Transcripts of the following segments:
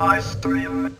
I stream.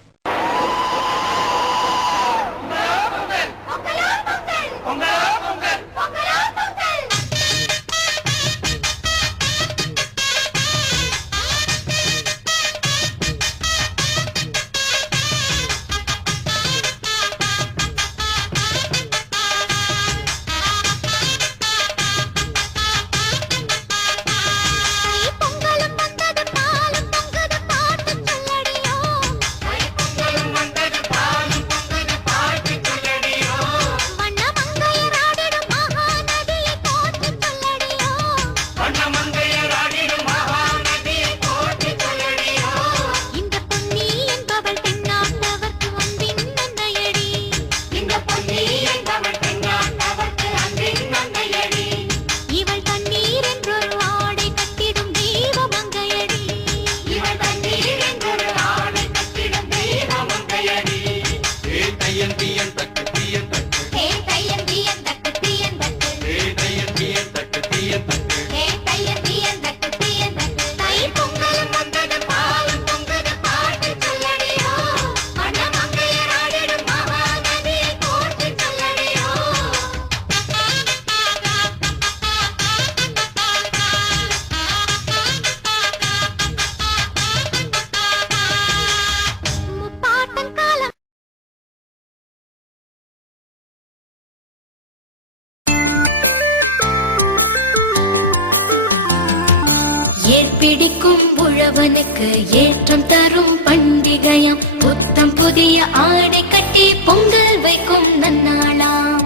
பிடிக்கும் உழவனுக்கு ஏற்றம் தரும் பண்டிகையாம். புத்தம் புதிய ஆடை கட்டி பொங்கல் வைக்கும் நன்னாளாம்.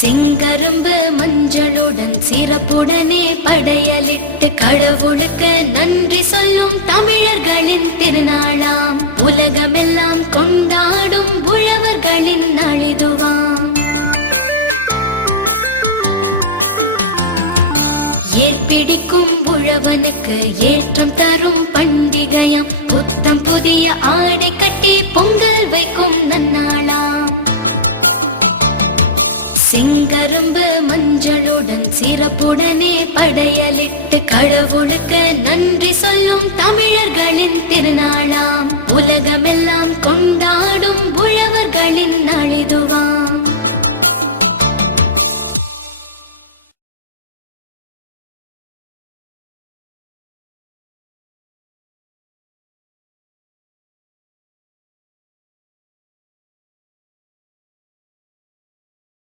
செங்கரும்பு மஞ்சளுடன் சிறப்புடனே படையலிட்டு கடவுளுக்கு நன்றி சொல்லும் தமிழர்களின் திருநாளாம். உலகமெல்லாம் கொண்டாடும் உழவர்களின் நாளிதுவாம். ஏற்பிடிக்கும் உழவனுக்கு ஏற்றம் தரும் பண்டிகையாம். புத்தம் புதிய ஆடை கட்டி பொங்கல் வைக்கும் நன்னாளாம். செங்கரும்பு மஞ்சளுடன் சிறப்புடனே படையலிட்டு கடவுளுக்கு நன்றி சொல்லும் தமிழர்களின் திருநாளாம். உலகமெல்லாம் கொண்டாடும் உழவர்களின் நாளிதுவாம்.